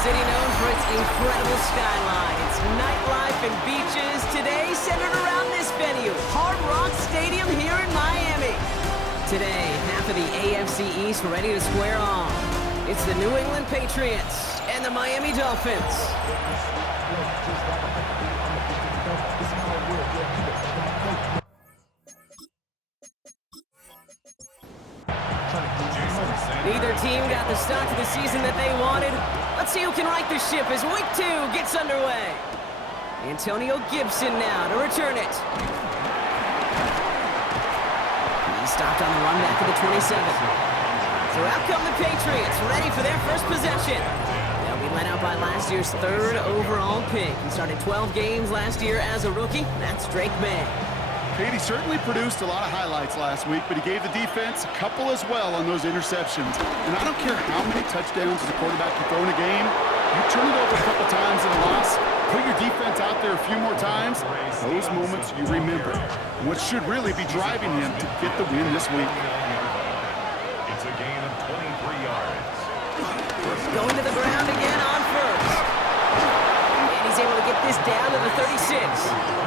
city known for its incredible skyline, its nightlife and beaches, today centered around this venue, Hard Rock Stadium here in Miami. Today, half of the AFC East ready to square off. It's the New England Patriots and the Miami Dolphins. Neither team got the start to the season that they wanted. Let's see who can right the ship as Week 2 gets underway. Antonio Gibson now to return it. He stopped on the run back at the 27. So out come the Patriots, ready for their first possession. They'll be led out by last year's 3rd overall pick. He started 12 games last year as a rookie. That's Drake May. He certainly produced a lot of highlights last week, but he gave the defense a couple as well on those interceptions. And I don't care how many touchdowns as a quarterback you throw in a game, you turn it over a couple times in a loss, put your defense out there a few more times, those moments you remember. And what should really be driving him to get the win this week. It's a gain of 23 yards. Going to the ground again on first. And he's able to get this down to the 36.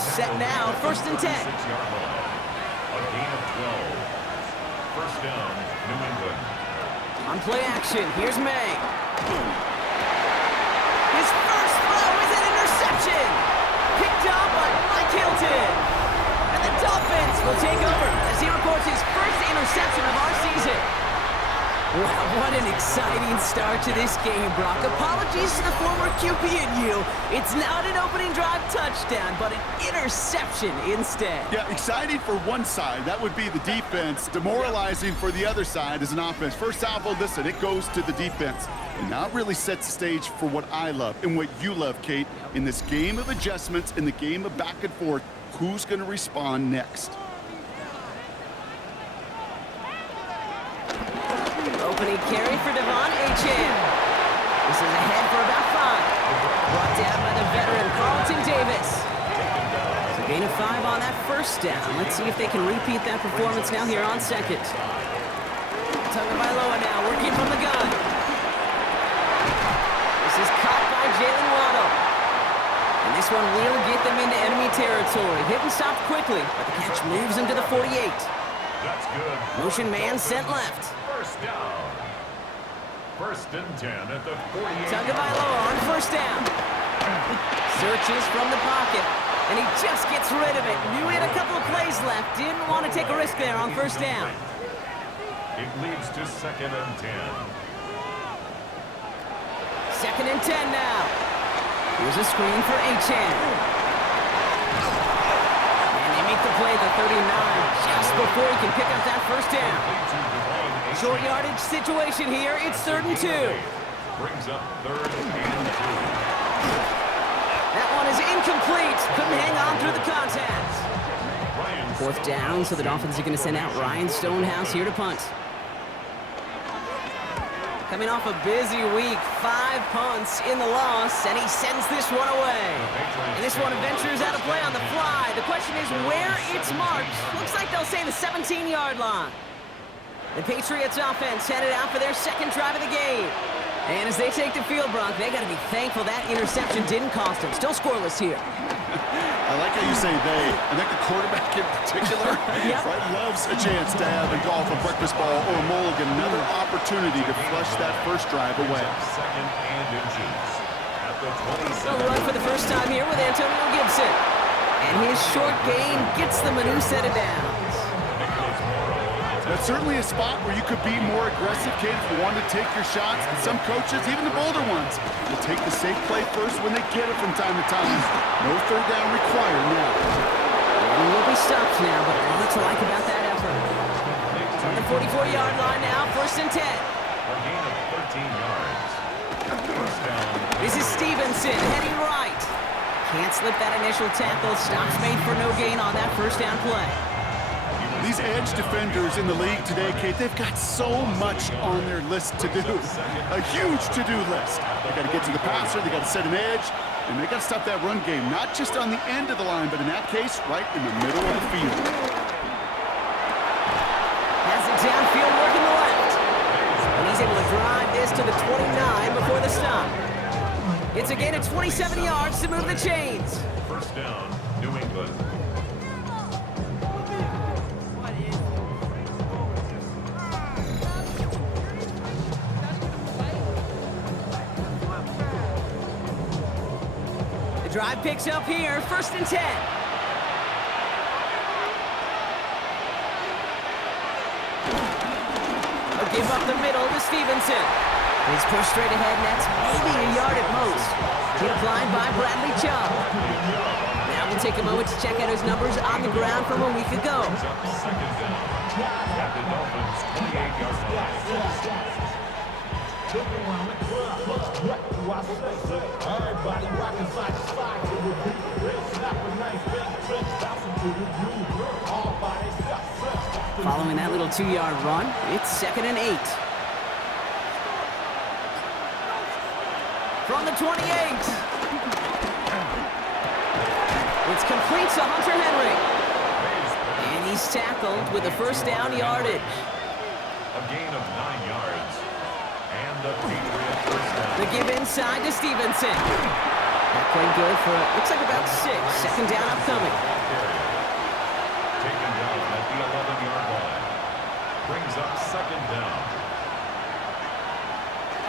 Set now, 1st and 10. 6-yard line. A gain of 12. First down, New England. On play action, here's May. His first throw is an interception. Picked up by Mike Hilton. And the Dolphins will take over as he records his first interception of our season. Wow, what an exciting start to this game, Brock. Apologies to the former QB and you. It's not an opening drive touchdown, but an interception instead. Yeah, exciting for one side. That would be the defense. Demoralizing for the other side as an offense. First salvo, listen, it goes to the defense. And now it really sets the stage for what I love and what you love, Kate. In this game of adjustments, in the game of back and forth, who's going to respond next? Opening carry for Devon Achane. This is ahead for about 5. Brought down by the veteran Carlton Davis. So gain of 5 on that first down. Let's see if they can repeat that performance now here on 2nd. Tagovailoa now working from the gun. This is caught by Jalen Waddle. And this one will get them into enemy territory. Hit and stopped quickly, but the catch moves him to the 48. That's good. Motion man sent left. First down. 1st and 10 at the 48. Tagovailoa on first down. Searches from the pocket, and he just gets rid of it. Knew he had a couple of plays left. Didn't want to take a risk there on first down. It leads to 2nd and 10. 2nd and 10 now. Here's a screen for Achane. And they make the play at the 39 just before he can pick up that first down. Short yardage situation here. It's 3rd and 2. Brings up 3rd and 2. That one is incomplete. Couldn't hang on through the contact. 4th down, so the Dolphins are going to send out Ryan Stonehouse here to punt. Coming off a busy week, 5 punts in the loss, and he sends this one away. And this one ventures out of play on the fly. The question is where it's marked. Looks like they'll say the 17-yard line. The Patriots offense headed out for their 2nd drive of the game. And as they take the field, Brock, they got to be thankful that interception didn't cost them. Still scoreless here. I like how you say they. I think the quarterback in particular right, loves a chance to have a golf, a breakfast ball, or a mulligan. Another opportunity to flush that first drive away. 2nd and inches at the 27. They'll run for the first time here with Antonio Gibson. And his short gain gets them a new set of downs. That's certainly a spot where you could be more aggressive, Kate, if you want to take your shots. And some coaches, even the bolder ones, will take the safe play first when they get it from time to time. No 3rd down required now. And we'll be stopped now, but a lot to like about that effort. On the 44-yard line now, 1st and 10. A gain of 13 yards. First down. This is Stevenson heading right. Can't slip that initial tackle. Stops made for no gain on that first down play. These edge defenders in the league today, Kate, they've got so much on their list to do. A huge to-do list. They got to get to the passer, they got to set an edge, and they got to stop that run game, not just on the end of the line, but in that case, right in the middle of the field. Has it downfield working the left. And he's able to drive this pass to the 29 before the stop. It's a gain of 27 yards to move the chains. First down, New England. The drive picks up here, 1st and 10. Give up the middle to Stevenson. He's pushed straight ahead, and that's maybe a yard at most. Hit applied by Bradley Chubb. Now we'll take a moment to check out his numbers on the ground from a week ago. Second down. At the Dolphins' 28-yard line. Following that little 2-yard run, it's 2nd and 8. From the 28. It's complete to Hunter Henry. And he's tackled with a 1st down yardage. A gain of 9 yards. And the Patriots first down. The give inside to Stevenson. That played good for, looks like about 6. 2nd down upcoming. Taken down at the 11-yard line. Brings up 2nd down.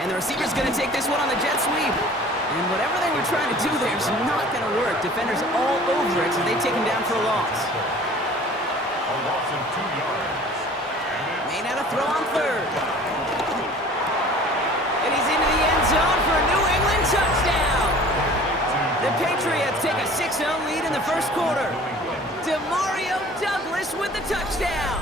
And the receiver's going to take this one on the jet sweep. And whatever they were trying to do there is not going to work. Defenders all over it, so they take him down for a loss. A loss of 2 yards. May not have throw on 3rd. And he's into the end zone for a New England touchdown. The Patriots take a 6-0 lead in the 1st quarter. Demario Douglas with the touchdown.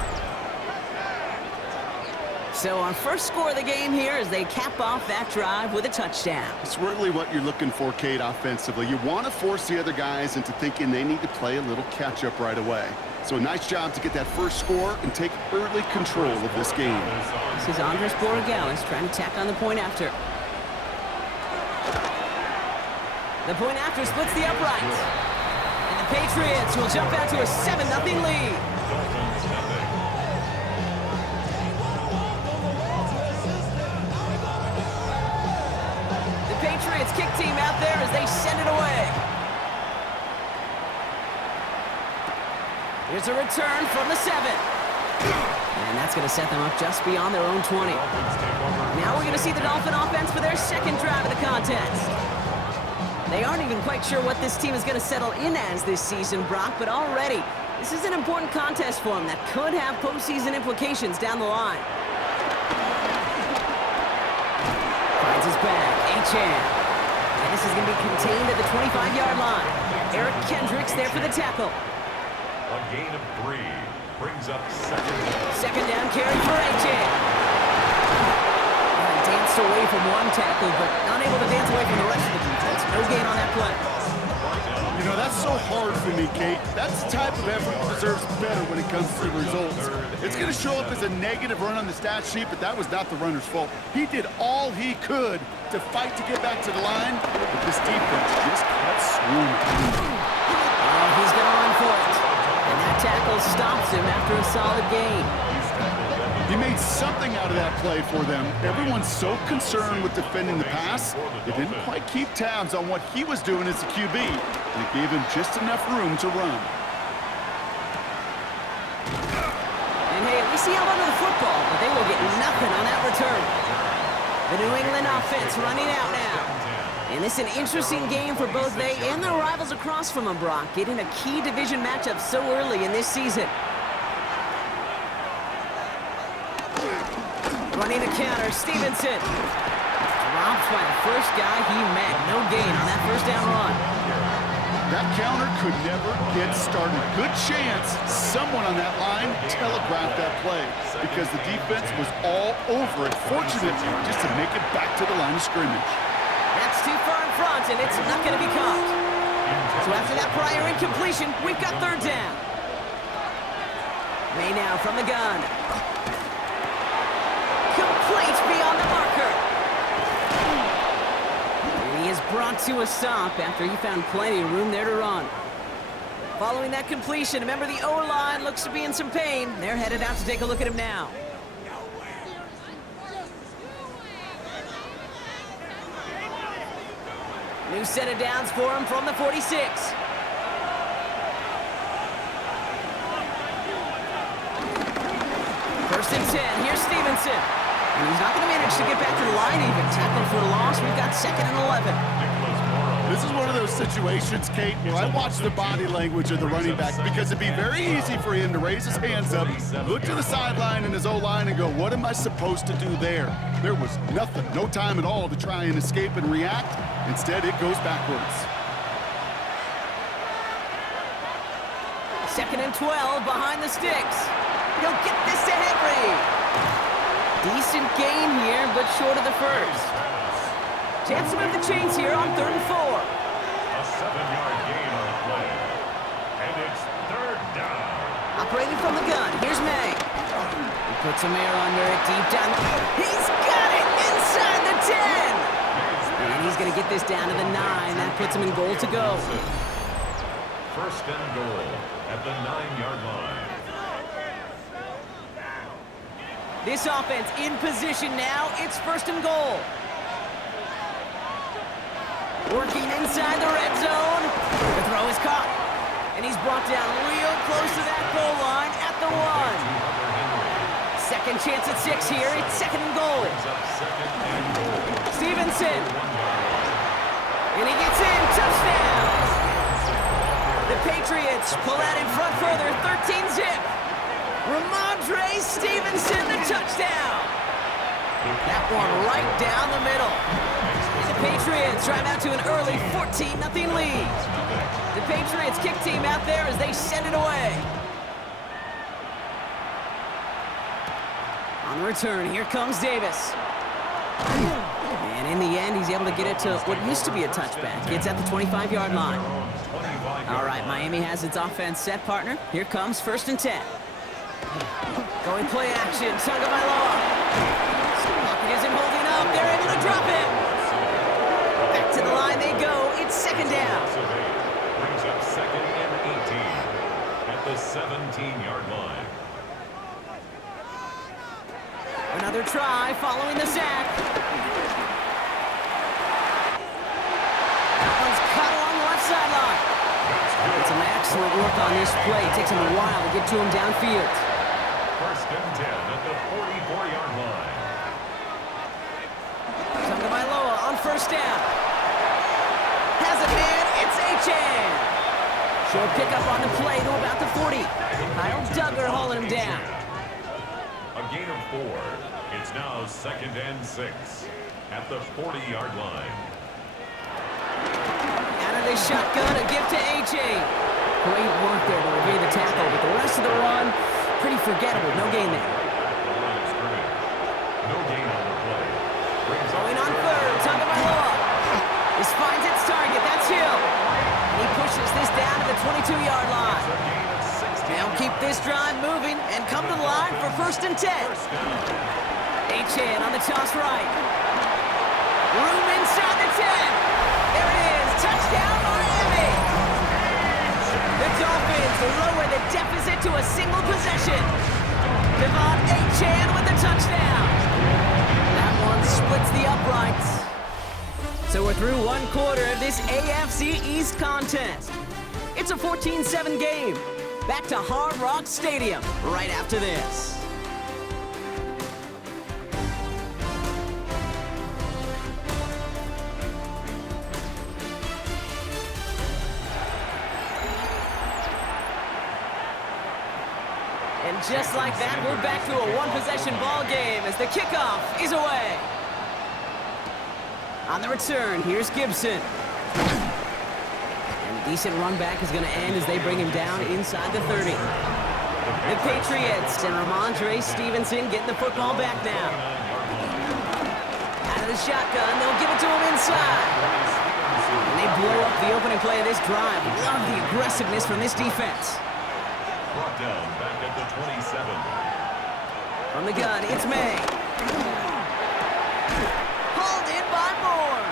So our first score of the game here as they cap off that drive with a touchdown. It's really what you're looking for, Kate, offensively. You want to force the other guys into thinking they need to play a little catch-up right away. So a nice job to get that first score and take early control of this game. This is Andres Borregales trying to tack on the point after. The point after splits the uprights. And the Patriots will jump out to a 7-0 lead. Dolphins nothing. Patriots kick team out there as they send it away. Here's a return from the 7. And that's going to set them up just beyond their own 20. Now we're going to see the Dolphin offense for their 2nd drive of the contest. They aren't even quite sure what this team is going to settle in as this season, Brock, but already this is an important contest for them that could have postseason implications down the line. Finds his back. And this is going to be contained at the 25-yard line. Eric Kendricks there for the tackle. A gain of 3 brings up 2nd down. 2nd down carry for A.J. Danced away from one tackle, but unable to dance away from the rest of the defense. No gain on that play. You know, that's so hard for me, Kate. That's the type of effort that deserves better when it comes to the results. It's going to show up as a negative run on the stat sheet, but that was not the runner's fault. He did all he could to fight to get back to the line, but this defense just kept swooning. Oh, he's going to run for it. And that tackle stops him after a solid gain. He made something out of that play for them. Everyone's so concerned with defending the pass, they didn't quite keep tabs on what he was doing as a QB, and it gave him just enough room to run. And hey, at least he held onto the football, but they will get nothing on that return. The New England offense running out now. And this is an interesting game for both they and their rivals across from them, Brock, getting a key division matchup so early in this season. Running the counter, Stevenson. Dropped by the first guy he met. No gain on that 1st down run. That counter could never get started. Good chance someone on that line telegraphed that play because the defense was all over it. Fortunate just to make it back to the line of scrimmage. That's too far in front, and it's not going to be caught. So after that prior incompletion, we've got 3rd down. May now from the gun. Complete beyond the marker. And he is brought to a stop after he found plenty of room there to run. Following that completion, remember the O-line looks to be in some pain. They're headed out to take a look at him now. New set of downs for him from the 46. First and 10. Here's Stevenson. And he's not going to manage to get back to the line even. Tackle for a loss. We've got 2nd and 11. This is one of those situations, Kate, where I watch the body language of the running back because it'd be very easy for him to raise his hands up, look to the sideline and his O-line and go, what am I supposed to do there? There was nothing, no time at all to try and escape and react. Instead, it goes backwards. 2nd and 12 behind the sticks. He'll get this to Henry. Decent gain here, but short of the first. Chance to move the chains here on 3rd and 4. A 7-yard gain on the play. And it's 3rd down. Operating from the gun, here's May. He puts some air under it, deep down. He's got it inside the 10. And he's going to get this down to the 9. That puts him in goal to go. 1st and goal at the 9-yard line. This offense in position now. It's 1st and goal. Working inside the red zone. The throw is caught. And he's brought down real close to that goal line at the 1. Second chance at 6 here. It's 2nd and goal. Stevenson. And he gets in. Touchdown. The Patriots pull out in front further. 13-zip. Ramondre Stevenson, the touchdown. That one right down the middle. The Patriots drive out to an early 14-0 lead. The Patriots kick team out there as they send it away. On the return, here comes Davis. And in the end, he's able to get it to what used to be a touchback. It's at the 25-yard line. All right, Miami has its offense set, partner. Here comes 1st and 10. Going play action, Tagovailoa. Pocket isn't holding up. They're able to drop it. Back to the line they go. It's 2nd down. Brings up 2nd and 18 at the 17-yard line. Another try following the sack. That one's cut along the left sideline. It's some excellent work on this play. It takes him a while to get to him downfield. 1st and 10 at the 44-yard line. Tagovailoa on 1st down. Has a man. It's Achan. Short pickup on the play to about the 40. Kyle Duggar hauling him down. A gain of 4. It's now 2nd and 6 at the 40-yard line. Out of the shotgun, a gift to Achan. Great work there to evade the tackle, but the rest of the run, pretty forgettable. No gain there. The line of scrimmage. No gain on the play. Going on 3rd, Tagovailoa. This finds its target. That's Hill. And he pushes this down to the 22-yard line. They'll keep this drive moving and come to the line for 1st and 10. Achan on the toss right. Room inside the 10. There it is. Touchdown, Miami. The Dolphins lower the deficit to a single possession. Devon Achan with the touchdown. That one splits the uprights. So we're through 1 quarter of this AFC East contest. It's a 14-7 game. Back to Hard Rock Stadium right after this. And just like that, we're back to a one-possession ball game as the kickoff is away. On the return, here's Gibson. And a decent run back is going to end as they bring him down inside the 30. The Patriots and Ramondre Stevenson getting the football back now. Out of the shotgun, they'll give it to him inside. And they blow up the opening play of this drive. Love the aggressiveness from this defense. Brought down back at the 27. From the gun, it's May. Hauled in by Moore.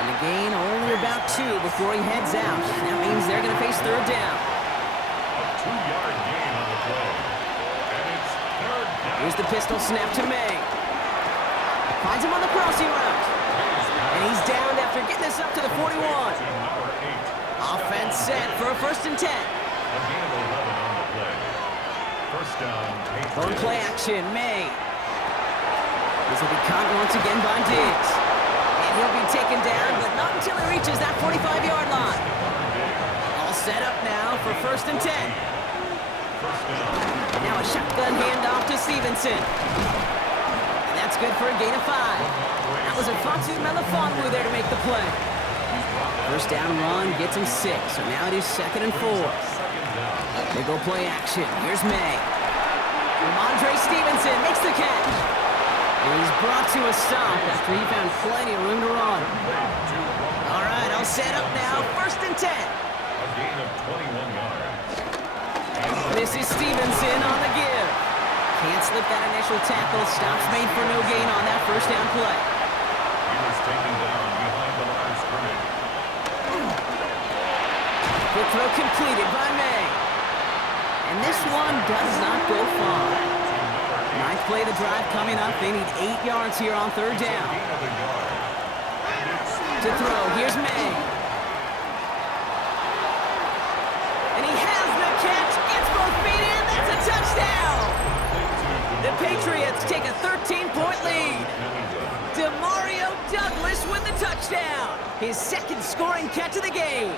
And the gain only about 2 before he heads out. That means they're going to face 3rd down. A 2-yard gain on the play. And it's 3rd down. Here's the pistol snap to May. Finds him on the crossing route. And he's down after getting this up to the 41. Offense set for a 1st and 10. A gain of 11 on the play. First down, On Patriots. play action, May. This will be caught once again by Diggs. And he'll be taken down, but not until he reaches that 45-yard line. All set up now for 1st and 10. Now a shotgun handoff to Stevenson. And that's good for a gain of 5. That was a Fatu Melifonwu there to make the play. First down run gets him 6, so now it is 2nd and 4. They go play action. Here's May. Ramondre Stevenson makes the catch. And he's brought to a stop after he found plenty of room to run. All right, I'll set up now. 1st and 10. A gain of 21 yards. This is Stevenson on the give. Can't slip that initial tackle. Stops made for no gain on that 1st down play. He was taken down behind the line of scrimmage. Quick throw completed by May. And this one does not go far. Ninth play of the drive coming up. They need 8 yards here on 3rd down. Gain of a yard. To throw, here's May. And he has the catch, gets both feet in, that's a touchdown! The Patriots take a 13-point lead. Demario Douglas with the touchdown. His 2nd scoring catch of the game.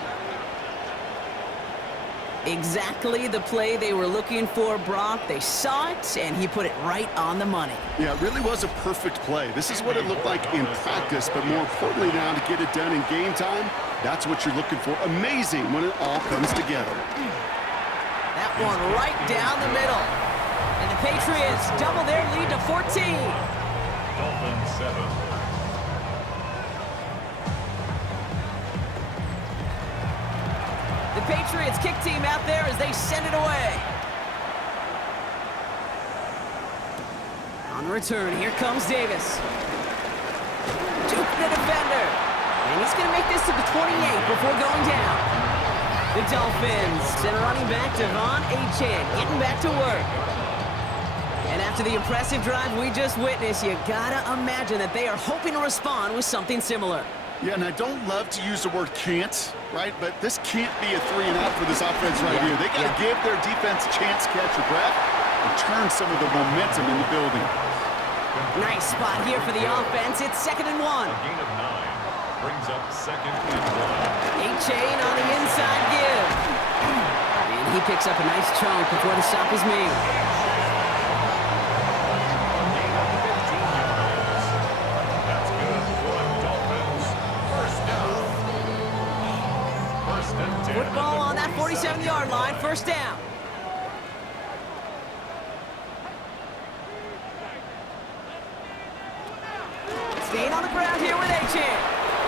Exactly the play they were looking for, Brock. They saw it, and he put it right on the money. Yeah, it really was a perfect play. This is what it looked like in practice, but more importantly now to get it done in game time, that's what you're looking for. Amazing when it all comes together. That one right down the middle. And the Patriots double their lead to 14. Dolphins 7. The Patriots kick team out there as they send it away. On the return, here comes Davis. Juke the defender. And he's going to make this to the 28 before going down. The Dolphins send running back Devon Achane getting back to work. And after the impressive drive we just witnessed, you gotta imagine that they are hoping to respond with something similar. Yeah, and I don't love to use the word can't, right? But this can't be a 3-and-out for this offense right here. They got to give their defense a chance to catch your breath and turn some of the momentum in the building. Nice spot here for the offense. It's 2nd and 1. A gain of 9 brings up 2nd and 1. Achane on the inside give. And he picks up a nice chunk before the stop is made. Football on that 47-yard line, 1st down. Staying on the ground here with Achane.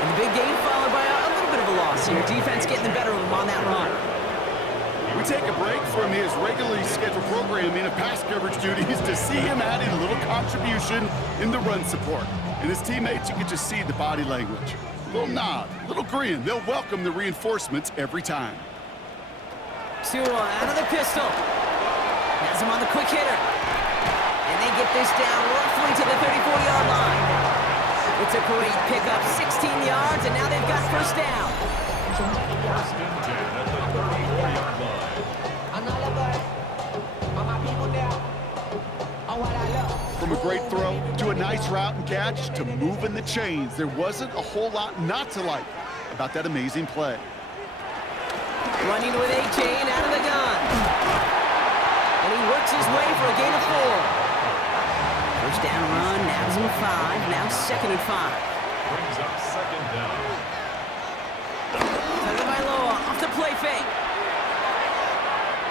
And the big gain followed by a little bit of a loss here. Defense getting the better of him on that run. We take a break from his regularly scheduled programming of pass coverage duties to see him adding a little contribution in the run support. And his teammates, you can just see the body language. A little nod, a little grin. They'll welcome the reinforcements every time. Tua out of the pistol. Has him on the quick hitter. And they get this down roughly to the 34-yard line. It's a great pickup, 16 yards, and now they've got 1st down. 1st and 10 at the 34-yard line. From a great throw to a nice route and catch to moving the chains, there wasn't a whole lot not to like about that amazing play. Running with Achane out of the gun. And he works his way for a gain of 4. 1st down run, nabs him 5, now 2nd and 5. Brings up 2nd down. Tagovailoa off the play fake.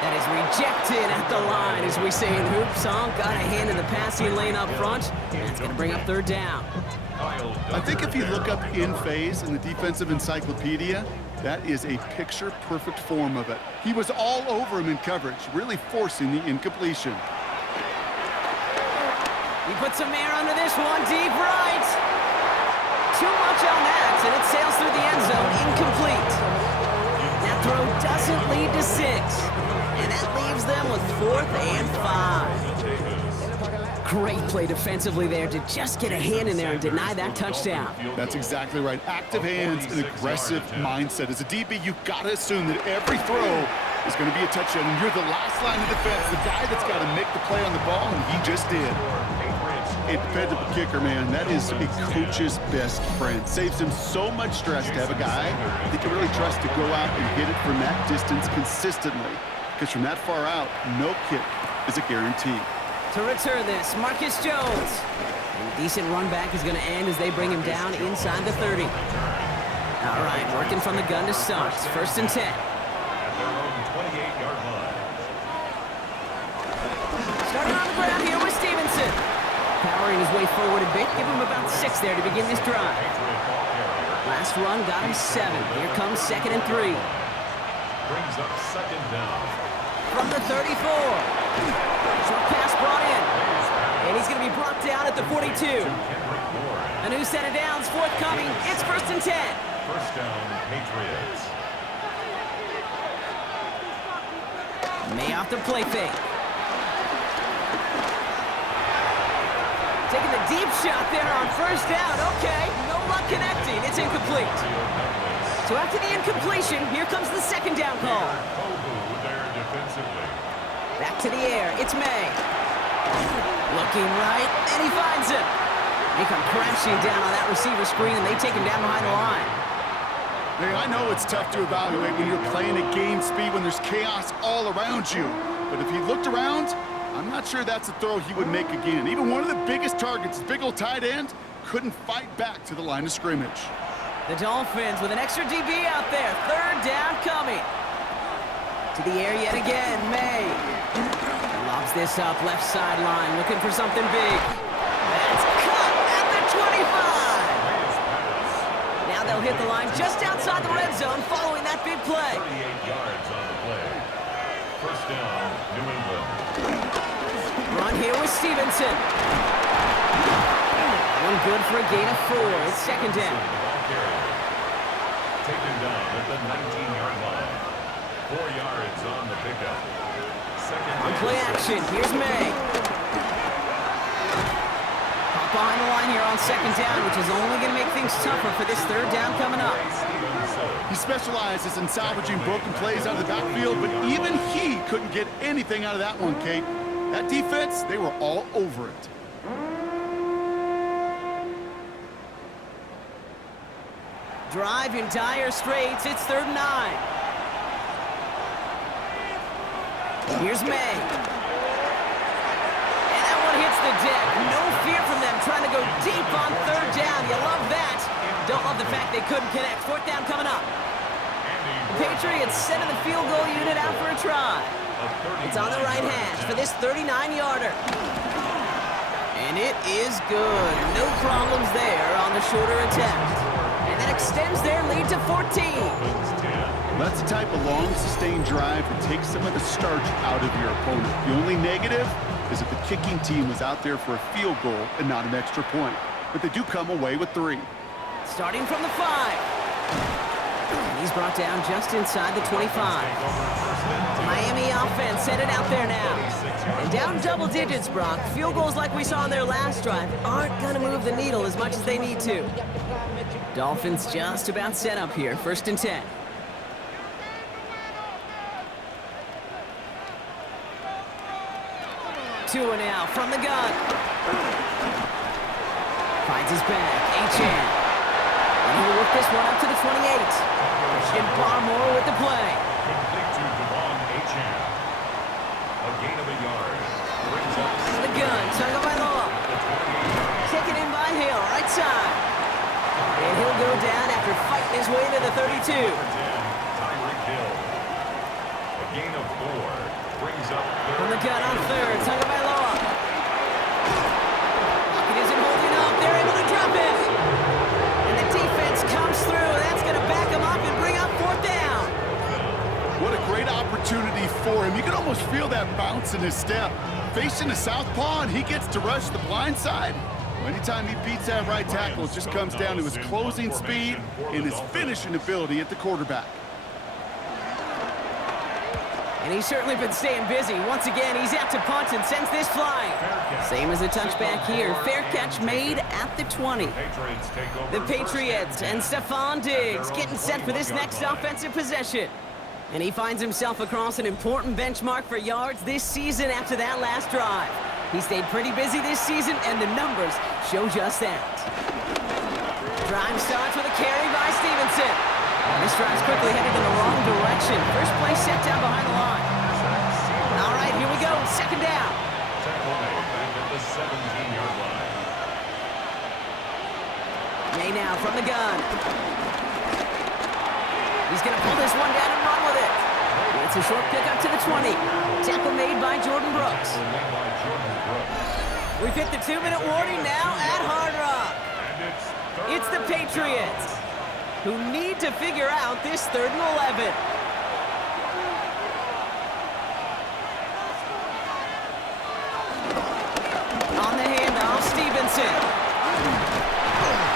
That is rejected at the line, as we say in Hoop Song. Got a hand in the passing lane up front. That's going to bring up 3rd down. I think if you look up in phase in the defensive encyclopedia, that is a picture-perfect form of it. He was all over him in coverage, really forcing the incompletion. He puts some air under this one, deep right. Too much on that, and it sails through the end zone, incomplete. That throw doesn't lead to 6, and that leaves them with 4th and 5. Great play defensively there to just get a hand in there and deny that touchdown. That's exactly right. Active hands and aggressive mindset. As a DB, you've got to assume that every throw is going to be a touchdown. And you're the last line of defense, the guy that's got to make the play on the ball, and he just did. A dependable kicker, man. That is a coach's best friend. Saves him so much stress to have a guy he can really trust to go out and hit it from that distance consistently. Because from that far out, no kick is a guarantee. To return this, Marcus Jones. And a decent run back is going to end as they bring him down inside the 30. All right, working from the gun to start. First and 10. At their own 28-yard line. Starting on the ground here with Stevenson. Powering his way forward a bit. Give him about 6 there to begin this drive. Last run got him 7. Here comes 2nd and 3. Brings up second down. From the 34. Short pass brought in. And he's going to be brought down at the 42. A new set of downs forthcoming. It's 1st and 10. First down, Patriots. May off the play fake. Taking the deep shot there on 1st down. Okay, no luck connecting. It's incomplete. So after the incompletion, here comes the 2nd down call. There defensively. Back to the air. It's May. Looking right, and he finds him. They come crashing down on that receiver screen, and they take him down behind the line. Hey, I know it's tough to evaluate when you're playing at game speed, when there's chaos all around you. But if he looked around, I'm not sure that's a throw he would make again. Even one of the biggest targets, his big old tight end, couldn't fight back to the line of scrimmage. The Dolphins with an extra DB out there. 3rd down coming. To the air yet again, May. Lobs this up, left sideline, looking for something big. That's cut at the 25. Now they'll hit the line just outside the red zone following that big play. 38 yards on the play. First down, New England. Run here with Stevenson. One good for a gain of 4. It's 2nd down. Taken down at the 19-yard line. 4 yards on the pickup. Second On play action, here's May. Pop behind the line here on 2nd down, which is only going to make things tougher for this 3rd down coming up. He specializes in salvaging broken plays out of the backfield, but even he couldn't get anything out of that one, Kate. That defense, they were all over it. Drive in dire straits. It's 3rd and 9. Here's May. And that one hits the deck. No fear from them trying to go deep on 3rd down. You love that. Don't love the fact they couldn't connect. 4th down coming up. The Patriots sending the field goal unit out for a try. It's on the right hash for this 39-yarder. And it is good. No problems there on the shorter attempt. And that extends their lead to 14. That's the type of long, sustained drive that takes some of the starch out of your opponent. The only negative is that the kicking team was out there for a field goal and not an extra point. But they do come away with 3. Starting from the 5. And he's brought down just inside the 25. Miami offense headed out there now. And down double digits, Brock. Field goals like we saw on their last drive aren't going to move the needle as much as they need to. Dolphins just about set up here. 1st and 10. Tua now from the gun. Finds his back. Achane. And he'll work this one up to the 28. Christian Barmore with the play. Complete to Devon Achane. A gain of a yard. Brings up The gun. Tagovailoa. Taken in by Hill. Right side. And he'll go down after fighting his way to the 32. Tyreek Hill. A gain of 4. Brings up From the gun on 3rd. Tagovailoa. It isn't holding up. They're able to drop it. And the defense comes through. That's going to back him up and bring up 4th down. What a great opportunity for him. You can almost feel that bounce in his step. Facing the southpaw, and he gets to rush the blind side. Anytime he beats that right tackle, it just comes down to his closing speed and his finishing ability at the quarterback. And he's certainly been staying busy. Once again, he's out to punt and sends this flying. Same as a touchback here. Fair catch made at the 20. The Patriots and Stephon Diggs getting set for this next offensive possession. And he finds himself across an important benchmark for yards this season after that last drive. He stayed pretty busy this season, and the numbers show just that. Drive starts with a carry by Stevenson. This drive's quickly headed in the wrong direction. First play set down behind the line. All right, here we go. Second down. Tackle made back at the 17-yard line. May now from the gun. He's going to pull this one down and run with it. It's a short pickup to the 20. Tackle made by Jordan Brooks. We've hit the 2-minute warning now at Hard Rock. It's the Patriots who need to figure out this 3rd and 11. On the handoff, Stevenson.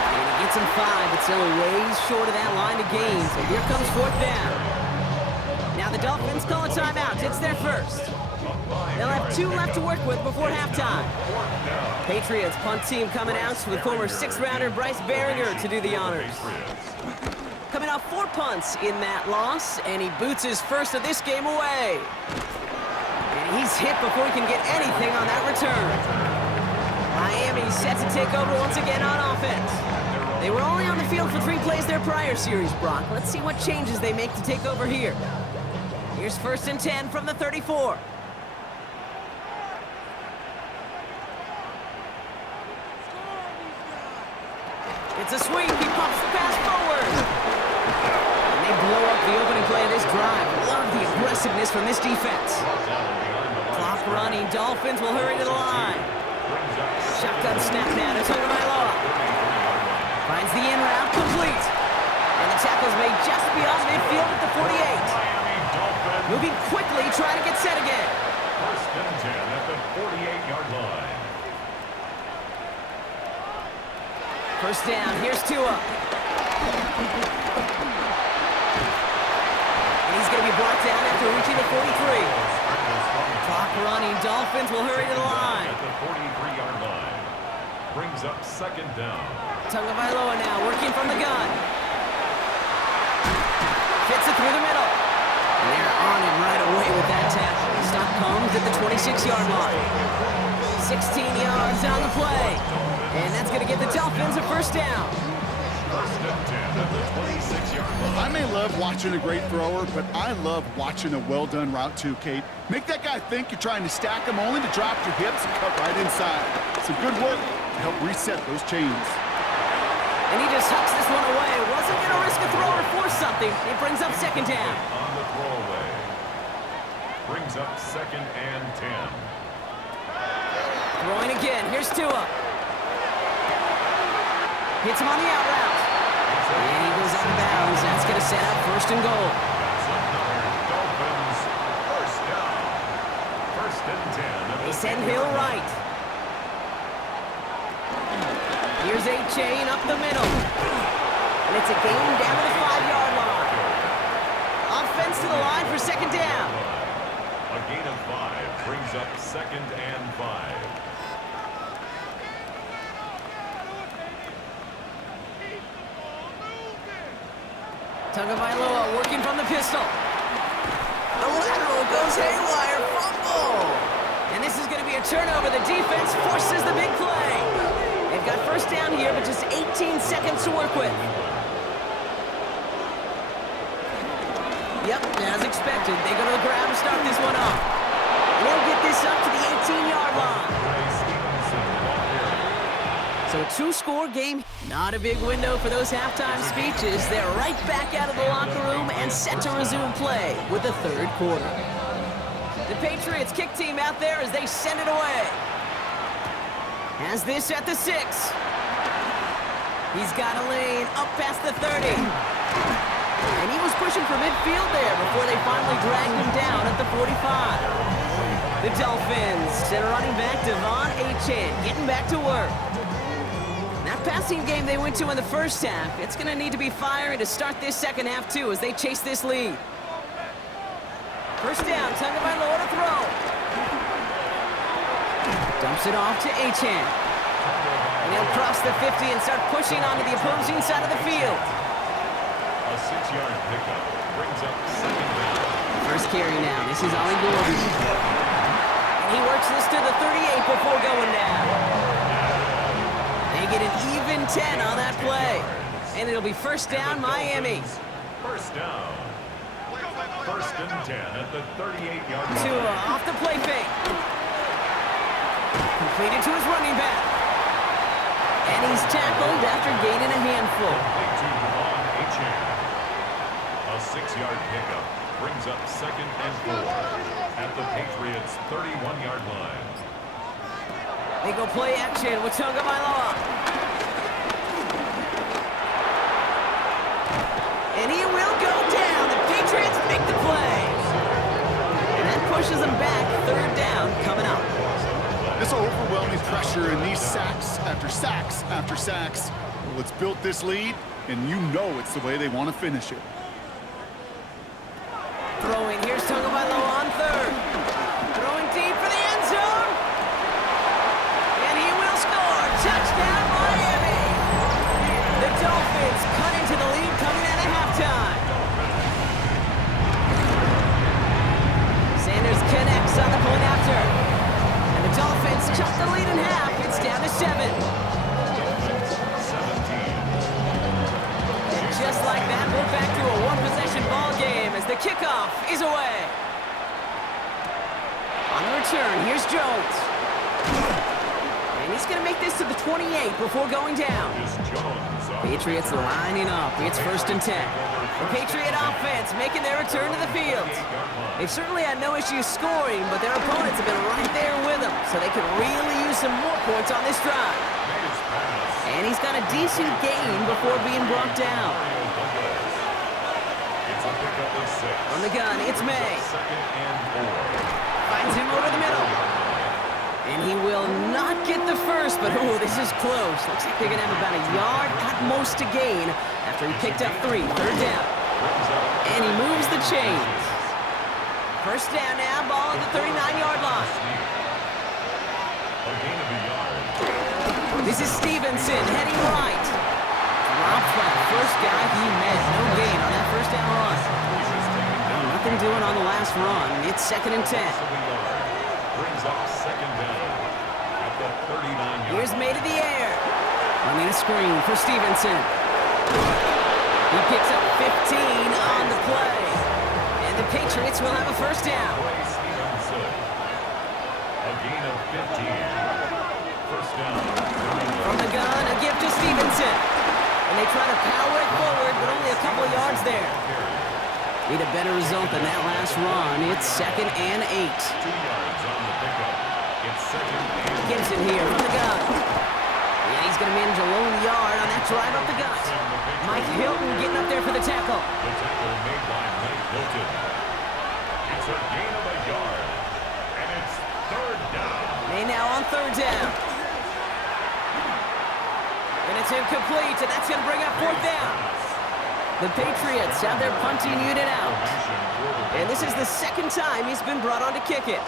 And he gets him 5, but still a ways short of that line of gain. So here comes 4th down. Now the Dolphins call a timeout. It's their first. They'll have 2 left to work with before halftime. Patriots punt team coming out with former 6th-rounder Bryce Behringer to do the honors. Coming off 4 punts in that loss, and he boots his first of this game away. And he's hit before he can get anything on that return. Miami set to take over once again on offense. They were only on the field for 3 plays their prior series, Brock. Let's see what changes they make to take over here. Here's 1st and 10 from the 34. It's a sweep. He pumps the pass forward. And they blow up the opening play of this drive. Love the aggressiveness from this defense. Clock running. Dolphins will hurry to the line. Shotgun snap now to Tagovailoa. Finds the in route complete. And the tackle's made just beyond midfield at the 48. Moving quickly, trying to get set again. 1st and 10 at the 48-yard line. First down, here's Tua. And he's going to be brought down after reaching the 43. Clock running, Dolphins will hurry to the line. At the 43-yard line. Brings up 2nd down. Tagovailoa now, working from the gun. Fits it through the middle. And they're on him right away with that tackle. Stop comes at the 26-yard mark. 16 yards on the play. And that's going to give the Dolphins a first down. 1st and 10 at the 26-yard line. I may love watching a great thrower, but I love watching a well-done route too, Kate. Make that guy think you're trying to stack him only to drop your hips and cut right inside. Some good work to help reset those chains. And he just hucks this one away. Wasn't going to risk a throw or force something. It brings up 2nd down. On the throwaway. Brings up 2nd and 10. Throwing again. Here's Tua. Hits him on the out route. And he goes out of bounds. That's going to set up 1st and goal. That's another Dolphins first down. 1st and 10. They send Hill right. Here's a chain up the middle. And it's a gain down to the 5-yard line. Offense to the line for 2nd down. A gain of 5 brings up 2nd and 5. Tagovailoa working from the pistol. The lateral goes haywire. Fumble. And this is going to be a turnover. The defense forces the big play. They've got 1st down here, but just 18 seconds to work with. Yep, as expected. They go to the ground to start this one off. They'll get this up to the 18-yard line. So a 2-score game. Not a big window for those halftime speeches. They're right back out of the locker room and set to resume play with the 3rd quarter. The Patriots kick team out there as they send it away. Has this at the 6. He's got a lane up past the 30. And he was pushing for midfield there before they finally dragged him down at the 45. The Dolphins send a running back, Devon Achane, getting back to work. That passing game they went to in the first half, it's going to need to be firing to start this second half too as they chase this lead. First down, Tagovailoa to throw. Dumps it off to Achane. And he'll cross the 50 and start pushing onto the opposing side of the field. A 6-yard pickup brings up second down. First carry now. This is Ollie Gordon. And he works this to the 38 before going down. They get an even 10 on that play. And it'll be first down, Miami. First down. First and 10 at the 38-yard line. Tua off the play fake. Completed to his running back. And he's tackled after gaining a handful. A 6-yard pickup brings up second and 4 at the Patriots' 31-yard line. They go play action with Tagovailoa. And he will go down. The Patriots make the play. And that pushes them back. Third down coming up. This overwhelming pressure and these sacks after sacks after sacks. Well, it's built this lead, and you know it's the way they want to finish it. Throwing. Here's Tagovailoa on third. Throwing deep for the end zone. And he will score. Touchdown, Miami. The Dolphins cut into the lead coming out of halftime. Sanders connects on the point after. And the Dolphins cut the lead in half. It's down to 7. And just like that, we're back to a one-possession ball game as the kickoff is away. On the return, here's Jones. And he's going to make this to the 28 before going down. Patriots lining up. It's first and 10. The Patriot offense making their return to the field. They've certainly had no issues scoring, but their opponents have been right there with them, so they could really use some more points on this drive. And he's got a decent gain before being brought down. From the gun, it's May. Finds him over the middle. And he will not get the first, but oh, this is close. Looks like they're going to have about a yard at most to gain after he picked up 3. Third down. And he moves the chains. First down now, ball at the 39-yard line. This is Stevenson heading right. Drop flat, first guy he met. No gain on that first down run. Nothing doing on the last run. It's second and 10. Brings up second down at the 39-yard. Here's May to the air. Running a screen for Stevenson. He picks up 15 on the play. And the Patriots will have a first down. A gain of 15. First down. From the gun, a gift to Stevenson. And they try to power it forward, but only a couple of yards there. Need a better result than that last run. It's second and 8. 2 yards on the pickup. It's second and Gibson here from the gun. And he's going to manage a lone yard on that drive up the gut. Mike Hilton getting up there for the tackle. the tackle made by Mike Hilton. It's a gain of a yard. And it's third down. May now on third down. And it's incomplete, and that's going to bring up fourth down. The Patriots have their punting unit out. And this is the second time he's been brought on to kick it.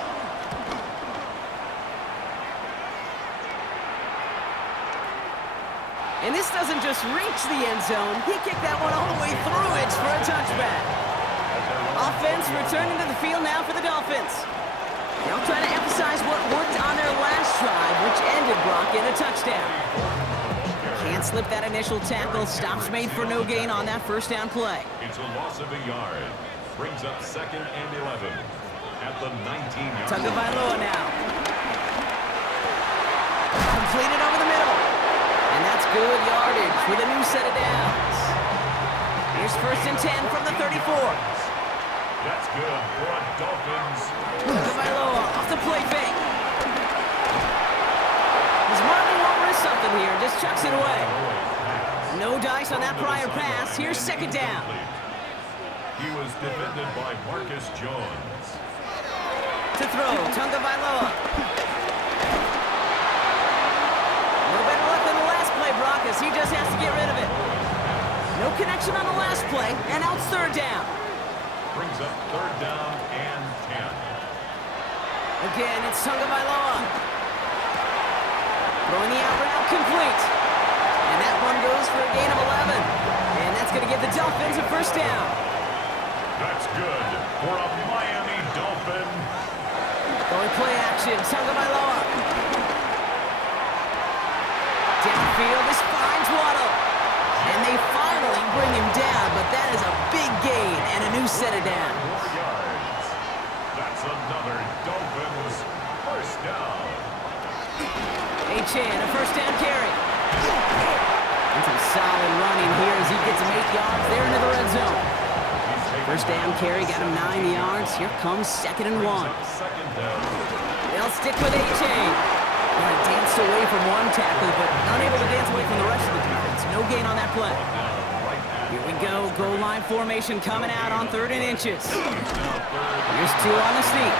And this doesn't just reach the end zone. He kicked that one all the way through it for a touchback. Offense returning to the field now for the Dolphins. They'll try to emphasize what worked on their last drive, which ended Brock in a touchdown. Can't slip that initial tackle. Stops made for no gain on that first down play. It's a loss of a yard. Brings up second and 11 at the 19-yard line. Tagovailoa now. Completed over the middle. And that's good yardage with a new set of downs. Here's first and 10 from the 34. That's good for a Dolphins. Tagovailoa off the play fake. He's marking over something here. Just chucks it away. No dice on that prior pass. Here's second down. He was defended by Marcus Jones. To throw, Tagovailoa. No better luck than the last play, Brock, as he just has to get rid of it. No connection on the last play, and now it's third down. Brings up 3rd down and 10. Again, it's Tagovailoa. Throwing the out route complete. And that one goes for a gain of 11. And that's going to give the Dolphins a 1st down. That's good for a Miami Dolphin. Going play action, Tagovailoa. Downfield, this finds Waddle. And they finally bring him down, but that is a big gain and a new set of downs. 4 yards. That's another Dolphins 1st down. Chan, a 1st down carry. And some solid running here as he gets him 8 yards there into the red zone. 1st down carry, got him 9 yards. Here comes 2nd and 1. They'll stick with Chan. Danced away from one tackle, but unable to dance away from the rest of the defense. No gain on that play. Here we go. Goal line formation coming out on 3rd and inches. Here's 2 on the sneak.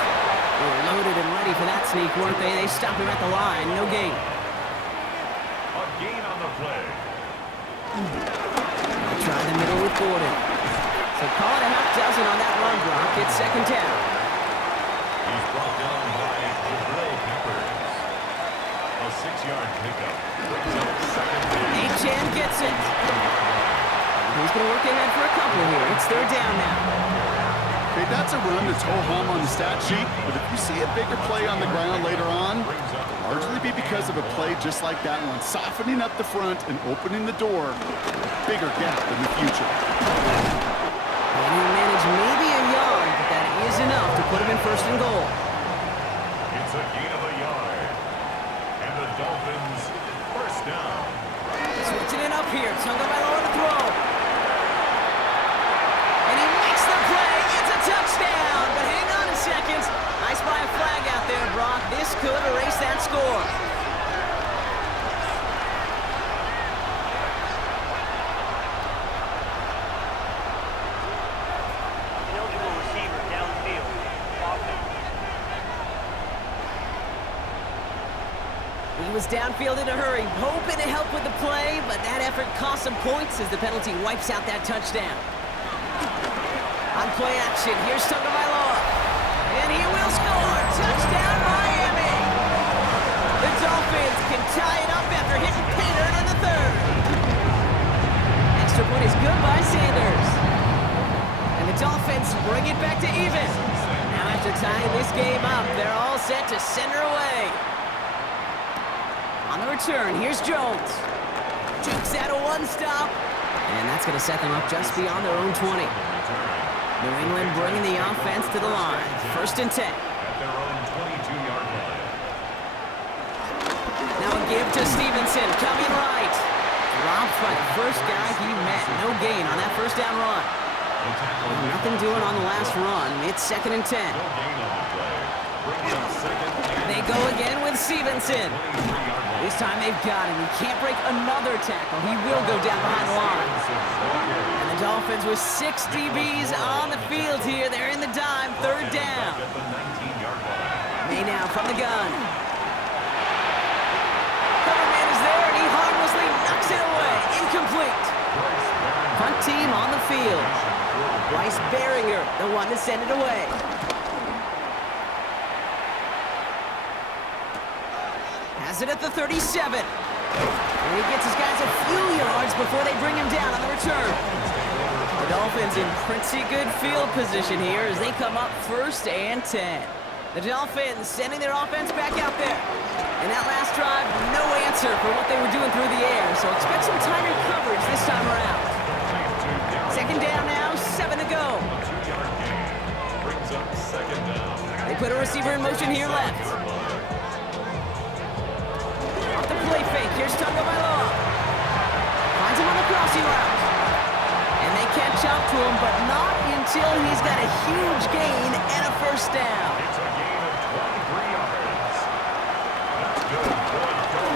They were loaded and ready for that sneak, weren't they? They stopped him at the line. No gain. A gain on the play. They'll try the middle with Gordon. So call it a half dozen on that run block. It's 2nd down. He's brought down by Peppers. A 6-yard pickup. Brings up 2nd down. Chan gets it. He's going to work ahead for a couple here. It's 3rd down now. Okay, that's a run that's ho-hum on the stat sheet, but if you see a bigger play on the ground later on, it'll largely be because of a play just like that one, softening up the front and opening the door. Bigger gap in the future. And he'll manage maybe a yard, but that is enough to put him in 1st and goal. It's a gain of a yard. And the Dolphins 1st down. Switching it up here. Tagovailoa to throw. And he makes the play. It's a touchdown. But hang on a second. I spy a flag out there, Brock. This could erase that score. Eligible receiver downfield. He was downfield in a hurry, hoping to help with the play, but that effort cost some points as the penalty wipes out that touchdown. On play action, here's Tagovailoa. And he will score! Touchdown, Miami! The Dolphins can tie it up after hitting pay dirt in the 3rd. Extra point is good by Sanders. And the Dolphins bring it back to even. Now after tying this game up, they're all set to send her away. On the return, here's Jones. Jukes out a 1-stop. And that's going to set them up just beyond their own 20. New England bringing the offense to the line. 1st and 10. At their own 22-yard line. Now a give to Stevenson, coming right. Dropped by the first guy he met. No gain on that 1st down run. Nothing doing on the last run. It's 2nd and 10. No gain on the play. Brings up 2nd and They go again with Stevenson. 23-yard line. This time they've got him. He can't break another tackle. He will go down behind the line. And the Dolphins with 6 DBs on the field here. They're in the dime. 3rd down. At the 19-yard line. May now from the gun. Coverman is there, and he harmlessly knocks it away. Incomplete. Punt team on the field. Bryce Baringer, the one to send it away. Has it at the 37. And he gets his guys a few yards before they bring him down on the return. The Dolphins in pretty good field position here as they come up 1st and 10. The Dolphins sending their offense back out there. And that last drive, no answer for what they were doing through the air, so expect some tighter coverage this time around. 2nd down now, 7 to go. 2-yard gain. Brings up 2nd down. They put a receiver in motion here left. Off the play fake, here's Tagovailoa. Finds him on the crossing route. And they catch up to him, but not until he's got a huge gain and a 1st down. It's a gain of 23 yards. That's good.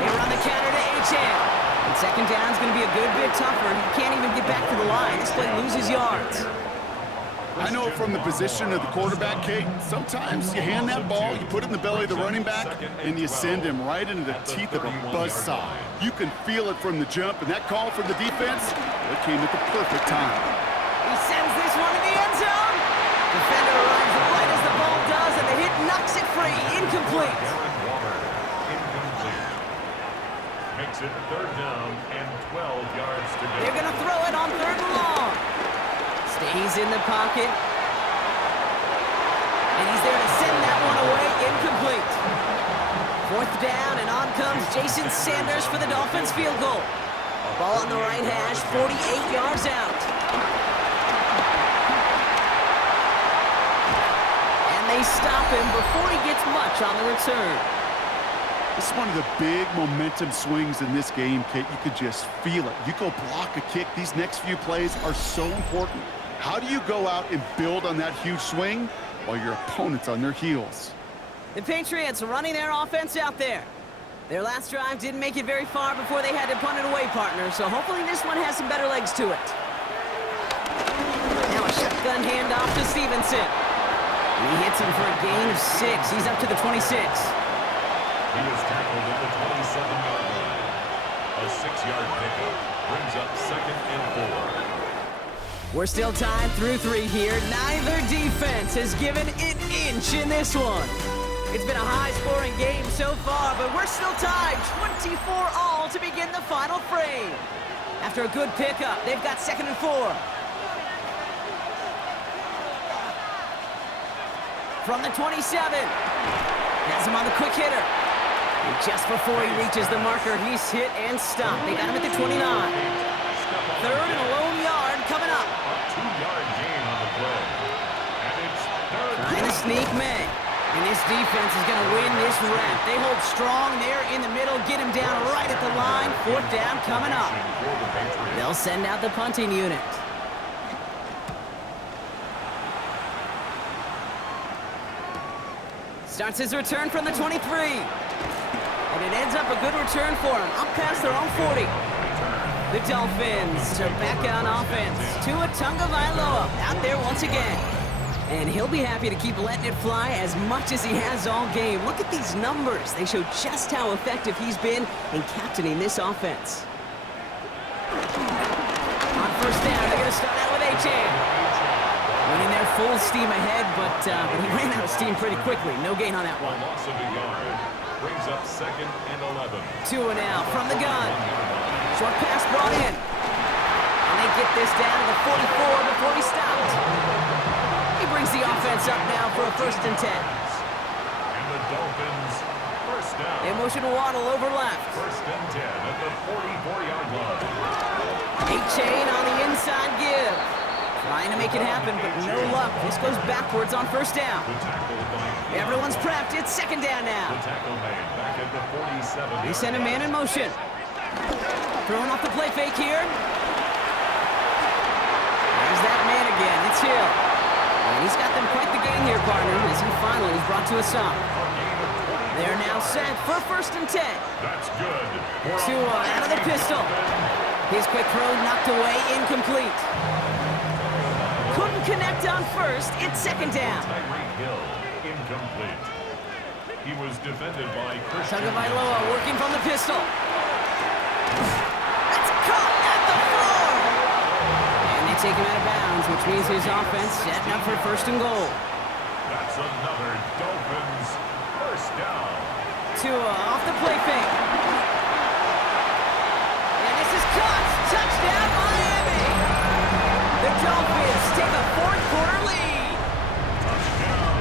They run the counter to Chan. And 2nd down is going to be a good bit tougher. He can't even get back to the line. This play loses yards. I know from the position of the quarterback, Kate, sometimes you hand that ball, you put it in the belly of the running back, and you send him right into the teeth of a buzzsaw. You can feel it from the jump, and that call from the defense, it came at the perfect time. He sends this one to the end zone. Defender arrives right as the ball does, and the hit knocks it free. Incomplete. Incomplete. Makes it 3rd down and 12 yards to go. They're going to throw it on 3rd and long. Stays in the pocket. And he's there to send that one away. Incomplete. 4th down, and on comes Jason Sanders for the Dolphins field goal. Ball on the right hash, 48 yards out. And they stop him before he gets much on the return. This is one of the big momentum swings in this game, Kate. You could just feel it. You go block a kick. These next few plays are so important. How do you go out and build on that huge swing while your opponent's on their heels? The Patriots running their offense out there. Their last drive didn't make it very far before they had to punt it away, partner, so hopefully this one has some better legs to it. Now a shotgun handoff to Stevenson. He hits him for a gain of 6. He's up to the 26. He was tackled at the 27-yard line. A 6-yard pickup brings up 2nd and 4. We're still tied through 3 here. Neither defense has given an inch in this one. It's been a high-scoring game so far, but we're still tied 24-all to begin the final frame. After a good pickup, they've got 2nd and 4. From the 27. Has him on the quick hitter. And just before he reaches the marker, he's hit and stopped. They got him at the 29. 3rd and a lone yard coming up. A 2-yard gain on the play. And it's 3rd. Trying to sneak May. And this defense is going to win this rep. They hold strong there in the middle, get him down right at the line. 4th down coming up. They'll send out the punting unit. Starts his return from the 23. And it ends up a good return for him, up past their own 40. The Dolphins are back on offense. Tua Tagovailoa out there once again. And he'll be happy to keep letting it fly as much as he has all game. Look at these numbers. They show just how effective he's been in captaining this offense. On 1st down, they're going to start out with A-Chan. Running there full steam ahead, but he ran out of steam pretty quickly. No gain on that one. A loss of a yard brings up 2nd and 11. Tua now from the gun. Short pass brought in. And they get this down to the 44 before he stopped. He brings the offense up now for a 1st and 10. And the Dolphins, 1st down. They motion Waddle over left. 1st and 10 at the 44-yard line. A-Chain on the inside give. Trying to make it happen, but no luck. This goes backwards on 1st down. The tackle by Everyone's prepped. It's 2nd down the now. tackle made back at the 47. They send a man in motion. Throwing off the play fake here. There's that man again. It's Hill. And he's got them quite the gain here, partner, as he finally is brought to a stop. They're now set for 1st and 10. That's good. Tua out of the pistol. His quick throw knocked away, incomplete. Couldn't connect on 1st. It's 2nd down. Tyreek Hill, incomplete. He was defended by Christian. Tagovailoa working from the pistol. That's caught at the floor. And they take him out of bounds, which means his offense setting up for 1st and goal. That's another Dolphins 1st down. Tua off the play fake. And this is caught. Touchdown, Miami. The Dolphins take a 4th quarter lead. Touchdown,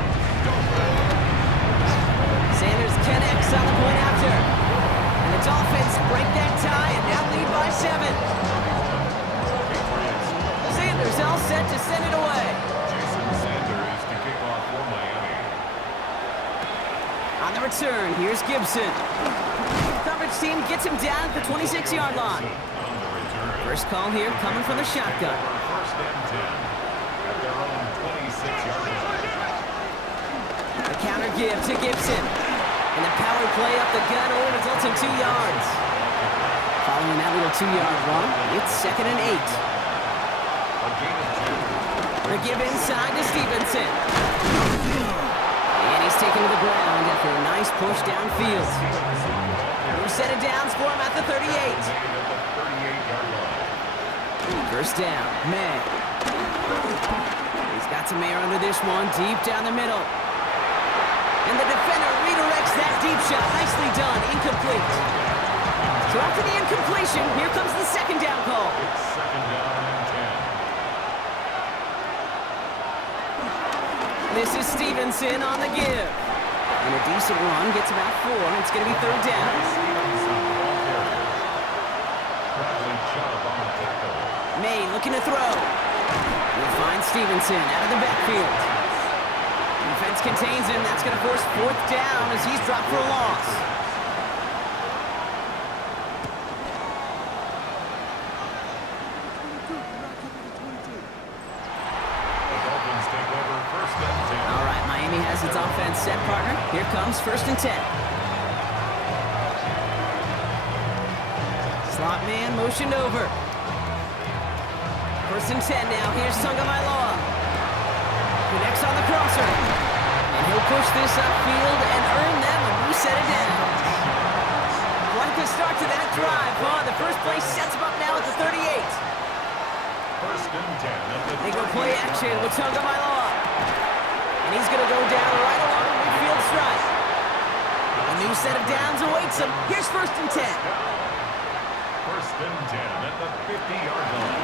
Dolphins. Sanders connects on the point after. And the Dolphins break that tie and now lead by 7. Patriots. Sanders all set to send it away. Jason Sanders to kick off for Miami. On the return, here's Gibson. Coverage team gets him down at the 26-yard line. On the return. First call here coming from the shotgun. 1st and 10 at their own 26-yard line. The counter give to Gibson. And the power play up the gun only results in 2 yards. Following that little 2-yard run, it's 2nd and 8. A gain of 2. The give inside to Stevenson. And he's taken to the ground after a nice push downfield. New set of downs for him at the 38. At the 38-yard line. 1st down, May. He's Got some air under this one, deep down the middle. And the defender redirects that deep shot. Nicely done, incomplete. So after the incompletion, here comes the second down call. It's second down and 10. This is Stevenson on the give. And a decent run, gets about 4. It's going to be third down. Stevenson, ball carrier. Bradley Chubb on the tackle. May looking to throw. We'll find Stevenson out of the backfield. Defense contains him. That's going to force fourth down as he's dropped for a loss. The Dolphins take over first and 10. All right, Miami has its offense set, partner. Here comes first and 10. Slot man motioned over. First and 10 now. Here's Tagovailoa. Connects on the crosser. And he'll push this upfield and earn them a new set of downs. Quite the start to that drive, huh? The first play sets him up now at the 38. First and 10 at the They go play action with Tagovailoa. And he's going to go down right along the midfield stripe. A new set of downs awaits him. Here's first and 10. First and 10 at the 50-yard line.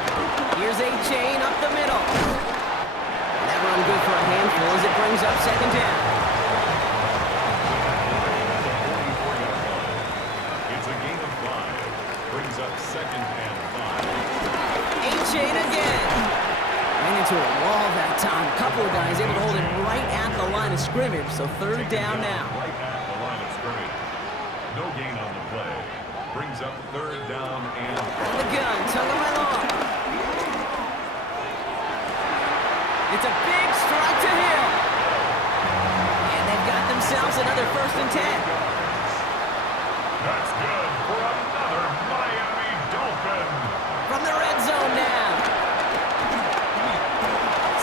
Here's a chain up the middle. And that run good for a handful as it brings up second down. It's a gain of 5. Brings up second and 5. A chain again. Ran into a wall that time. A couple of guys able to hold it right at the line of scrimmage. So third down now. Right at the line of scrimmage. No gain on the play. Brings up third down and Out of the gun, Tagovailoa. It's a big strike to him. And they've got themselves another first and 10. that's good for another Miami Dolphin. From the red zone now.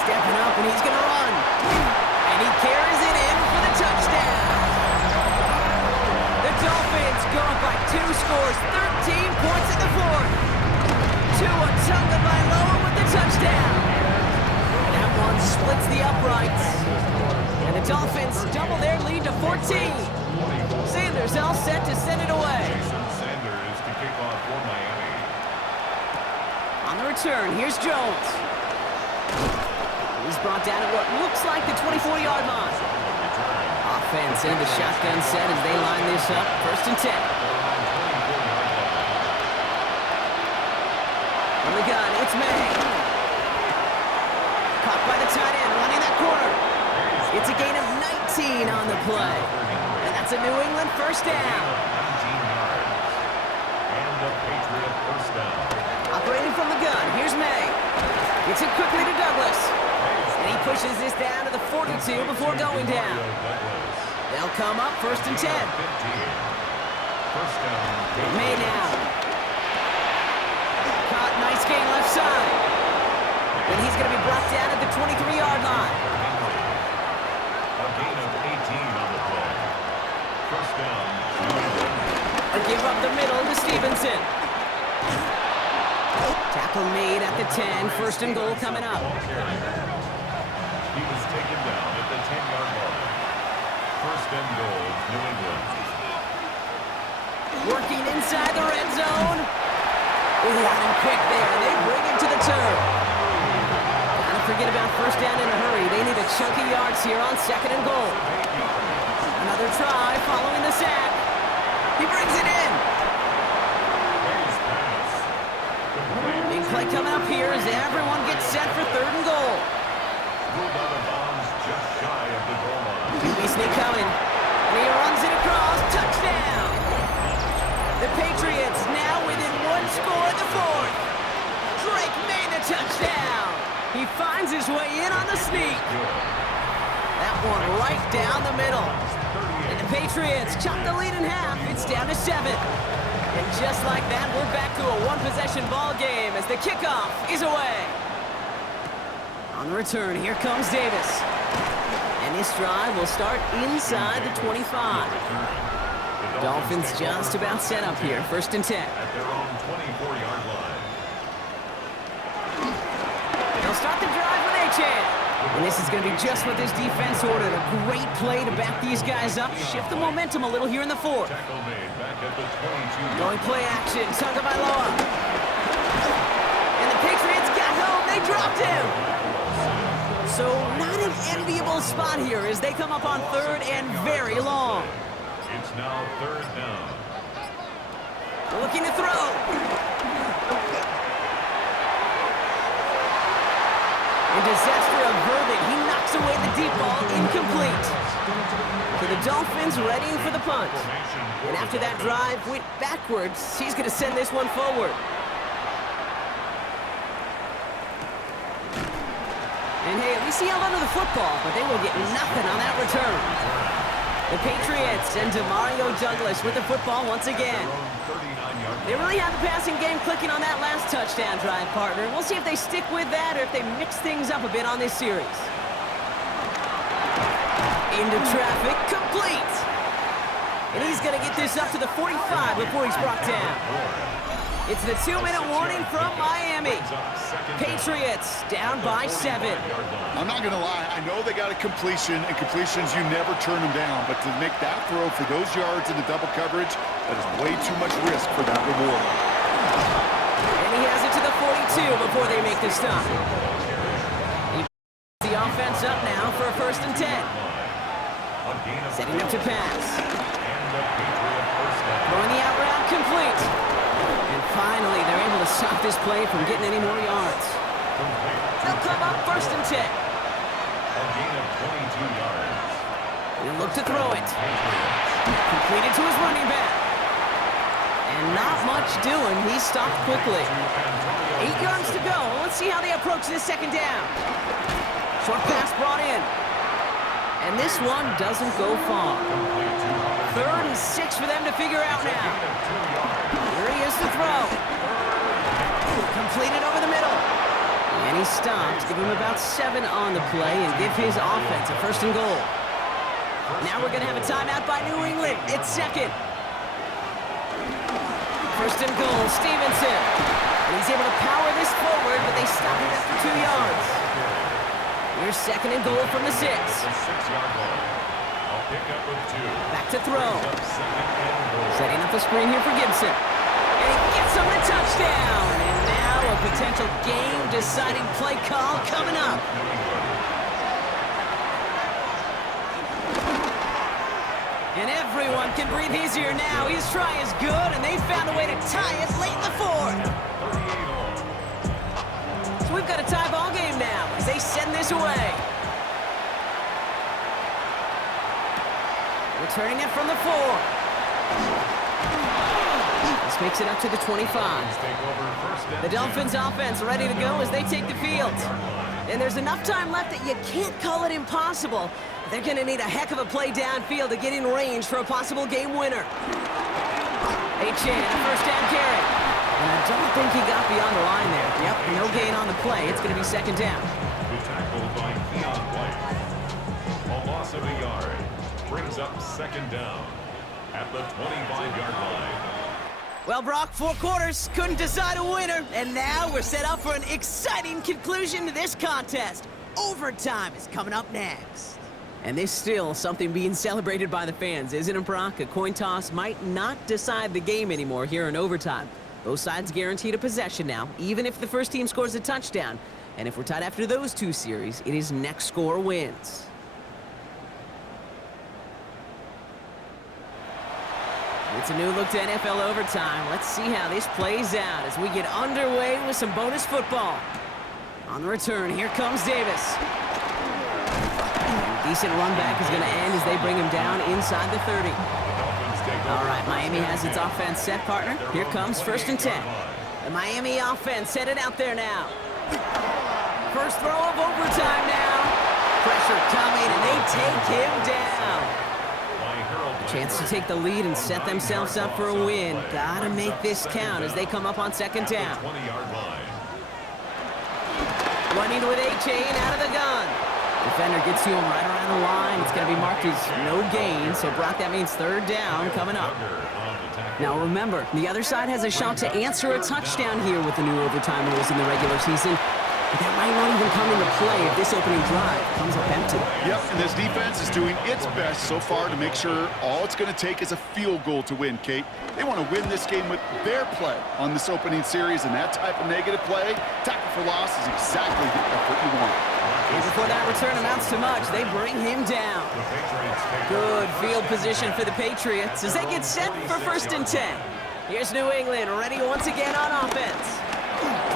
Stepping up and he's going to run. And he carries it in for the touchdown. The Dolphins go up by 2 scores, 13 points in the fourth. Tua Tagovailoa with the touchdown. That one splits the uprights. And the Dolphins double their lead to 14. Sanders all set to send it away. Jason Sanders to kick off for Miami. On the return, here's Jones. He's brought down at what looks like the 24-yard line. Offense in the shotgun set as they line this up. First and 10. From the gun, it's May. Caught by the tight end, running that corner. It's a gain of 19 on the play. And that's a New England first down. 19 yards. And a Patriot first down. Operating from the gun, here's May. Gets it quickly to Douglas. And he pushes this down to the 42 before going down. They'll come up first and 10. 15. First down. May now. Caught, nice gain left side. And he's going to be brought down at the 23-yard line. A gain of 18 on the play. First down. A give up the middle to Stevenson. Tackle made at the 10. First and goal coming up. He was taken down at the 10-yard line. First and goal, New England. Working inside the red zone. Ooh, got him quick there. They bring him to the turf. Gotta forget about first down in a hurry. They need a chunky yards here on second and goal. Another try following the sack. He brings it in. Big play coming up here as everyone gets set for third and goal. Ruled out of bounds just shy of the goal line. QB sneak coming. And he runs it across. Touchdown. The Patriots now within 1 score in the fourth. Drake made the touchdown. He finds his way in on the sneak. That one right down the middle. And the Patriots chop the lead in half. It's down to 7. And just like that, we're back to a one-possession ball game as the kickoff is away. On the return, here comes Davis. And this drive will start inside the 25. Dolphins just about set up here. First and 10. At their own 24-yard line. They'll start the drive with A-Chan. And this is going to be just what this defense ordered. A great play to back these guys up, shift the momentum a little here in the fourth. Tackle made back at the 22. Going play action, Tagovailoa. And the Patriots got home, they dropped him. So not an enviable spot here as they come up on third and very long. It's now third down. Looking to throw. And disaster averted. He knocks away the deep ball, incomplete. So the Dolphins readying for the punt. And after that drive went backwards, he's going to send this one forward. And hey, at least he held onto the football, but they will get nothing on that return. The Patriots and Demario Douglas with the football once again. They really have the passing game clicking on that last touchdown drive, partner. We'll see if they stick with that or if they mix things up a bit on this series. Into traffic, complete. And he's going to get this up to the 45 before he's brought down. It's the 2-minute warning from Miami. Patriots down by 7. I'm not going to lie. I know they got a completion, and completions, you never turn them down. But to make that throw for those yards in the double coverage, that is way too much risk for that reward. And he has it to the 42 before they make the stop. He the offense up now for a 1st and 10. Setting up to pass. Throwing the out route complete. And finally, they're able to stop this play from getting any more yards. They'll come up 1st and 10. A gain of 22 yards. He'll look to throw it. Completed to his running back. And not much doing. He stopped quickly. 8 yards to go. Let's see how they approach this 2nd down. Short pass brought in. And this one doesn't go far. 3rd and 6 for them to figure out now. Here he is to throw. Completed over the middle. And he stops. Give him about 7 on the play and give his offense a 1st and goal. Now we're going to have a timeout by New England. It's 2nd. 1st and goal, Stevenson. And he's able to power this forward, but they stop it after 2 yards. Here's 2nd and goal from the 6. The 6-yard line. A pickup of 2. Back to throw. Setting up the screen here for Gibson. And he gets him the touchdown. And now a potential game-deciding play call coming up. And everyone can breathe easier now. His try is good, and they found a way to tie it late in the 4th. So we've got a tie ball game now as they send this away. Returning it from the 4. This makes it up to the 25. The Dolphins offense ready to go as they take the field. And there's enough time left that you can't call it impossible. They're going to need a heck of a play downfield to get in range for a possible game winner. Achane, a 1st down carry. And I don't think he got beyond the line there. Yep, no gain on the play. It's going to be 2nd down. The tackle by Keon White. A loss of a yard. Brings up 2nd down at the 25-yard line. Well, Brock, 4 quarters couldn't decide a winner, and now we're set up for an exciting conclusion to this contest. Overtime is coming up next. And there's still something being celebrated by the fans, isn't it, Brock? A coin toss might not decide the game anymore here in overtime. Both sides guaranteed a possession now, even if the first team scores a touchdown. And if we're tied after those 2 series, it is next score wins. It's a new look to NFL overtime. Let's see how this plays out as we get underway with some bonus football. On the return, here comes Davis. Decent run back is going to end as they bring him down inside the 30. All right, Miami has its offense set, partner. Here comes 1st and 10. The Miami offense headed out there now. First throw of overtime now. Pressure coming, and they take him down. Chance to take the lead and set themselves up for a win. Gotta make this count as they come up on 2nd down. Running with Achane out of the gun. Defender gets to him right around the line. It's going to be marked as no gain. So, Brock, that means 3rd down coming up. Now, remember, the other side has a shot to answer a touchdown here with the new overtime rules in the regular season. That might not even come into play if this opening drive comes up empty. Yep, and this defense is doing its best so far to make sure all it's going to take is a field goal to win, Kate. They want to win this game with their play on this opening series, and that type of negative play, tackle for loss, is exactly the effort you want. And before that return amounts to much, they bring him down. Good field position for the Patriots as they get set for 1st and 10. Here's New England ready once again on offense.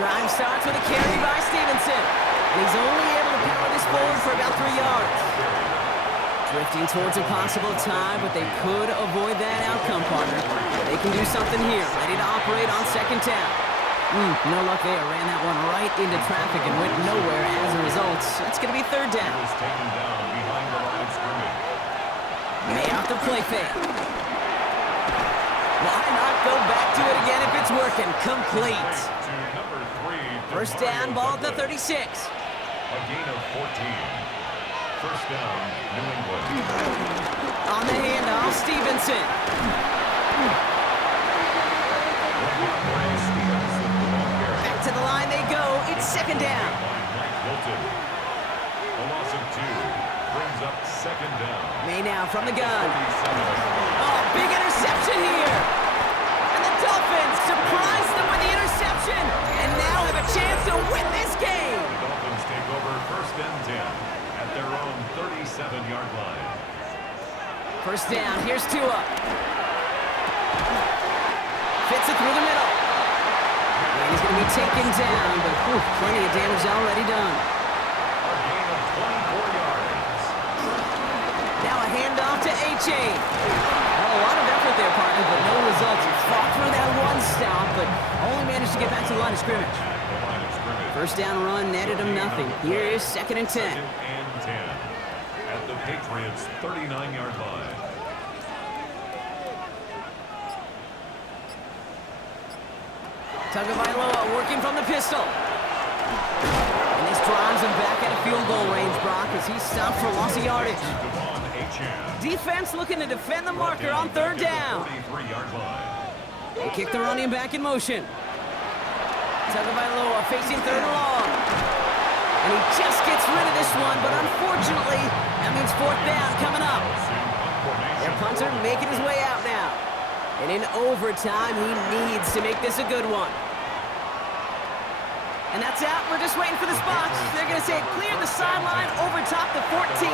Drive starts with a carry by Stevenson. And he's only able to power this forward for about 3 yards. Drifting towards a possible tie, but they could avoid that outcome, partner. They can do something here. Ready to operate on 2nd down. No luck there. Ran that one right into traffic and went nowhere as a result. It's going to be 3rd down. May have to play fake. Why not go back to it again if it's working? Complete. 1st down, ball at the 36. A gain of 14. 1st down, New England. On the handoff, Stevenson. Back to the line they go. It's 2nd down. A loss of 2 brings up 2nd down. May now from the gun. Oh, big interception here. And the Dolphins surprise them with the interception and now have a chance to win this game. The Dolphins take over 1st and 10 at their own 37-yard line. 1st down, here's Tua. Fits it through the middle. And he's going to be taken down, but plenty of damage already done. A gain of 24 yards. Now a handoff to A-Chain. Well, a lot of effort there, partner, but no results. He fought through that one stop, but only managed to get back to the line of scrimmage. 1st down run netted him nothing. Here is 2nd and 10. 2nd and 10 at the Patriots' 39-yard line. Tagovailoa working from the pistol. And this drives him back at a field goal range, Brock, as he's stopped for loss of yardage. Defense looking to defend the marker on 3rd down. 43-yard line. They kick the running back in motion. Tagovailoa facing 3rd and long. And he just gets rid of this one, but unfortunately, that means 4th down coming up. Their punter making his way out now. And in overtime, he needs to make this a good one. And that's out. We're just waiting for the spots. They're going to say clear the sideline over top the 14.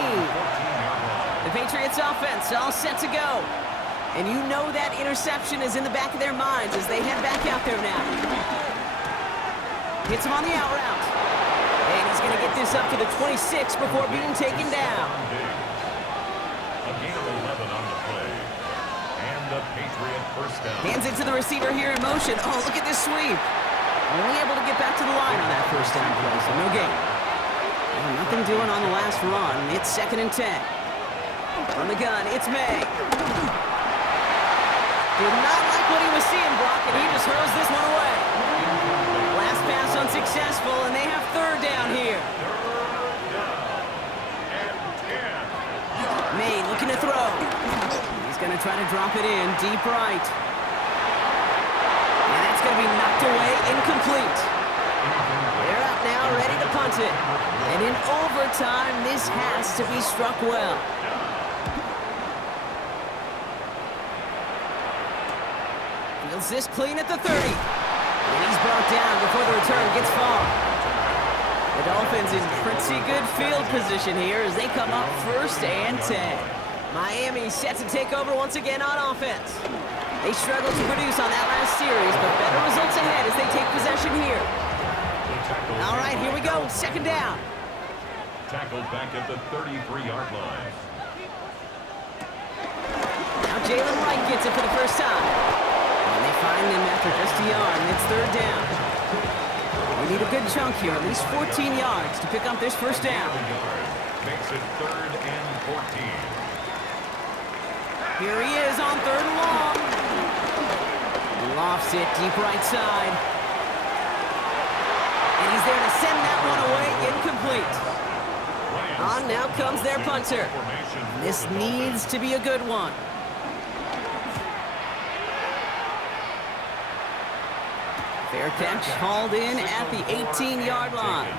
The Patriots offense all set to go. And you know that interception is in the back of their minds as they head back out there now. Hits him on the out route. And he's going to get this up to the 26 before being taken down. A gain of 11 on the play. And the Patriot 1st down. Hands it to the receiver here in motion. Oh, look at this sweep. Only able to get back to the line on that 1st down play, so no gain. Well, nothing doing on the last run. It's 2nd and 10. From the gun, it's May. Did not like what he was seeing, Brock, and he just hurls this one away. Last pass unsuccessful, and they have 3rd down here. May looking to throw. He's going to try to drop it in deep right. And that's going to be knocked away, incomplete. They're out now, ready to punt it. And in overtime, this has to be struck well. Fields this clean at the 30. And he's brought down before the return gets far. The Dolphins in pretty good field position here as they come up 1st and 10. Miami set to take over once again on offense. They struggled to produce on that last series, but better results ahead as they take possession here. All right, here we go, 2nd down. Tackled back at the 33-yard line. Now Jalen Wright gets it for the first time. And they find him after just a yard, and it's 3rd down. We need a good chunk here, at least 14 yards to pick up this 1st down. Makes it 3rd and 14. Here he is on 3rd and long. He lofts it deep right side. And he's there to send that one away, incomplete. On now comes their punter. This needs to be a good one. Fair catch hauled in at the 18-yard line.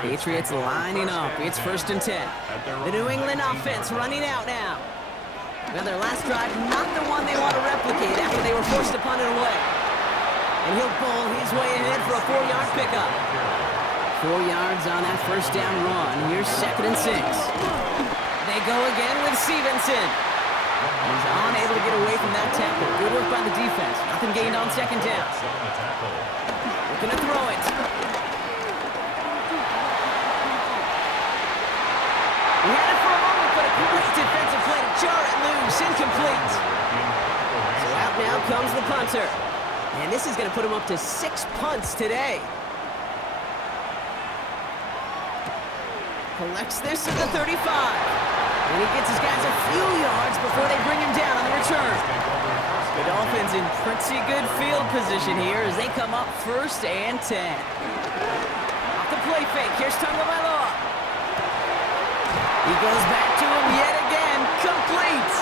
Patriots lining up. It's 1st and 10. The New England offense running out now. Well, their last drive, not the one they want to replicate after they were forced to punt it away. And he'll pull his way ahead for a 4-yard pickup. 4 yards on that 1st down run. Here's 2nd and 6. They go again with Stevenson. He's unable to get away from that tackle. Good work by the defense. Nothing gained on 2nd down. Looking to throw it. He had it for a moment, but a great defensive play to jar it loose. Incomplete. So out now comes the punter. And this is going to put him up to 6 punts today. Collects this at the 35. And he gets his guys a few yards before they bring him down on the return. The Dolphins in pretty good field position here as they come up 1st and 10. Off the play fake. Here's Tagovailoa. He goes back to him yet again. Complete.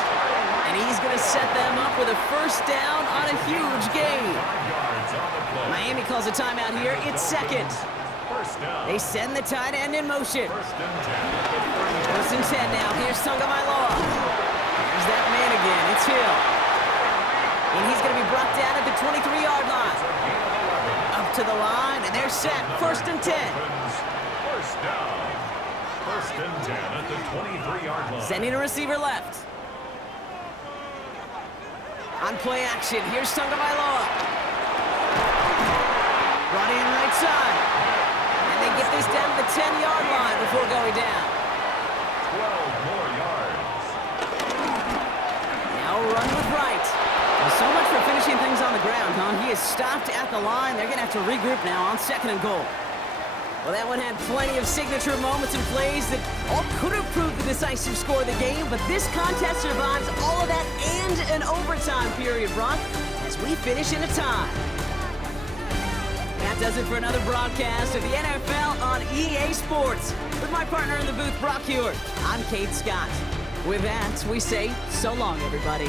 And he's going to set them up with a 1st down on a huge gain. Miami calls a timeout here. It's 2nd. They send the tight end in motion. 1st and 10 now. Here's Tagovailoa. There's that man again. It's Hill. And he's going to be brought down at the 23-yard line. Up to the line, and they're set. 1st and 10. 1st down. 1st and 10 at the 23-yard line. Sending a receiver left. On play action, here's Tagovailoa. Brought in right side. And they get this down to the 10-yard line before going down. 12 more yards. Now run with right. Well, so much for finishing things on the ground, huh? He is stopped at the line. They're going to have to regroup now on 2nd and goal. Well, that one had plenty of signature moments and plays that all could have proved the decisive score of the game, but this contest survives all of that and an overtime period, Brock, as we finish in a tie. That does it for another broadcast of the NFL on EA Sports. With my partner in the booth, Brock Hewitt, I'm Kate Scott. With that, we say so long, everybody.